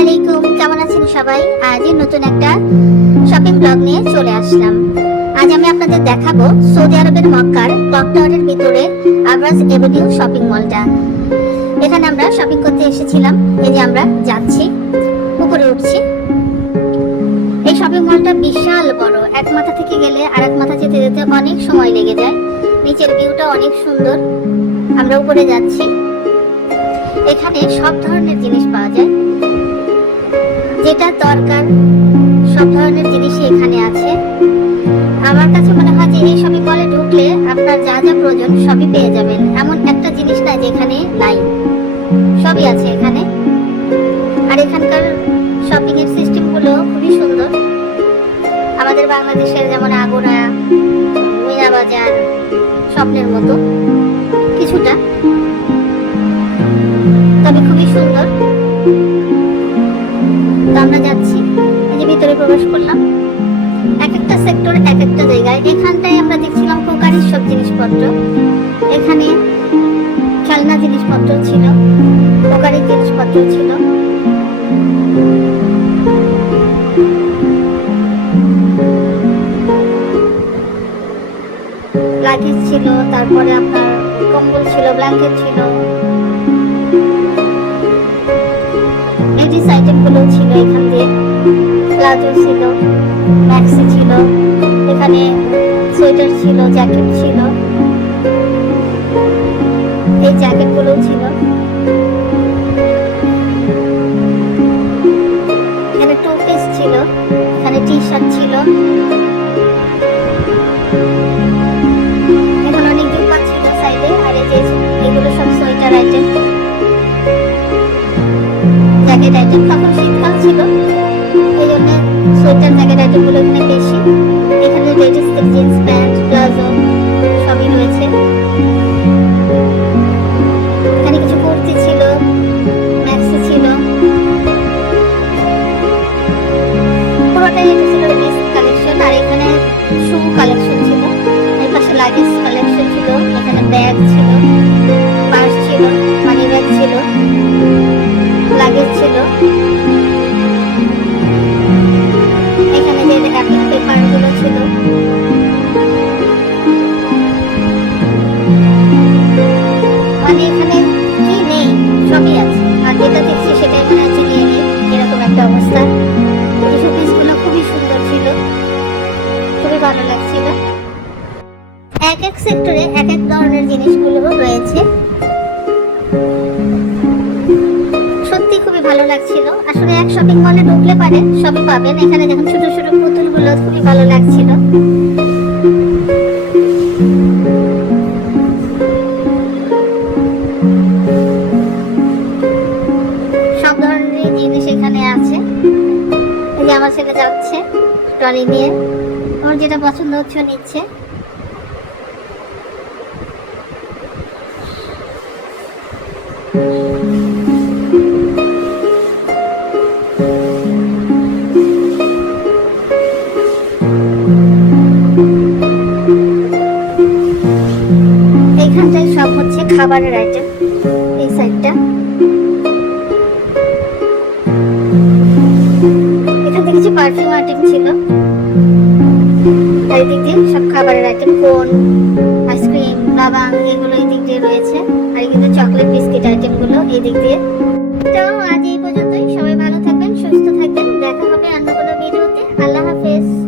আলাইকুম, কেমন আছেন সবাই? আজই নতুন একটা শপিং ব্লগ নিয়ে চলে আসলাম। আজ আমি আপনাদের দেখাবো সৌদি আরবের মক্কার ক্লক টাওয়ারের ভিতরে আভাস এভিনিউ শপিং মলটা এখানে আমরা শপিং করতে এসেছিলাম, এই যে আমরা যাচ্ছি উপরে উঠছি। এই শপিং মলটা বিশাল বড়, এক মাথা থেকে গেলে আরেক মাথা যেতে যেতে অনেক সময় লেগে যায়। নিচের ভিউটা অনেক সুন্দর। আমরা উপরে যাচ্ছি। এখানে সব ধরনের জিনিস পাওয়া যায়। যেটা দরকার। সব ধরনের জিনিসই এখানে আছে। আমার কাছে মনে হয় যে এই শপিং মলে ঢুকলে আপনার যা যা প্রয়োজন সবই পেয়ে যাবেন। এমন একটা জিনিস না যেখানে নাই। সবই আছে এখানে। আর এখানকার শপিং এর সিস্টেমগুলো খুবই সুন্দর। আমাদের বাংলাদেশের যেমন আগুরা মিনা বাজার, স্বপ্নের মতো, কিছুটা। তবে খুবই সুন্দর। প্রবেশ করলাম। এক একটা সেক্টর এক একটা জায়গায়। এখানটায় আমরা দেখছিলাম কুকারির সব জিনিসপত্র। এখানে খেলনা জিনিসপত্র ছিল কুকারির জিনিসপত্র ছিল। লাগেজ ছিল, তারপরে আপনার কম্বল ছিল ব্ল্যাঙ্কেট ছিল। লেডিস আইটেমগুলো ছিল এখান। প্লাজো ছিল, ম্যাক্সি ছিল, এখানে সোয়েটার ছিল, জ্যাকেট ছিল। এই জ্যাকেটগুলো ছিল। এখানে টু পিস ছিল, এখানে টি শার্ট ছিল। এখানে অনেক জুব্বা ছিল সাইডে, আর এই যে এগুলো সব সোয়েটার আইটেম জ্যাকেট আইটেম তখন শীতকাল ছিল। সোয়েটার জ্যাকেট আইটেমগুলো এখানে বেশি। এখানে লেডিসদের জিন্স প্যান্ট প্লাজো সবই রয়েছে। এখানে কিছু কুর্তি ছিল, ম্যাক্সি ছিল। পুরোটাই ছিল লেডিস কালেকশন আর এখানে শু কালেকশন ছিল। এই পাশে লাগেজ কালেকশন ছিল, এখানে ব্যাগ ছিল। মানে এখানে কি নেই? সবই আছে। আর যেটা দেখছি সেটাই মনে হচ্ছে নিয়ে নেই। এরকম একটা অবস্থা। এই শোপিসগুলো খুবই সুন্দর ছিল। খুবই ভালো লাগছিল। এক এক সেক্টরে এক এক ধরনের জিনিসগুলো রয়েছে। সত্যি খুবই ভালো লাগছিল। আসলে এক শপিং মলে ঢুকলে পারে, সবই পাবেন। এখানে দেখুন, ছোট ছোট পুতুলগুলো খুবই ভালো লাগছিল। ছেলে যাচ্ছে ট্রলি নিয়ে। ওর যেটা পছন্দ হচ্ছে নিচ্ছে। এইখানটায় সব হচ্ছে খাবারের আইটেম আর দিক দিয়ে সব খাবারের আইটেম কোন আইসক্রিম লাবাং এগুলো এই দিক দিয়ে রয়েছে। আর কিন্তু চকলেট বিস্কিট আইটেমগুলো এই দিক দিয়ে। তো আজ এই পর্যন্তই। সবাই ভালো থাকবেন, সুস্থ থাকবেন। দেখা হবে অন্য কোনো ভিডিওতে। আল্লাহ হাফেজ।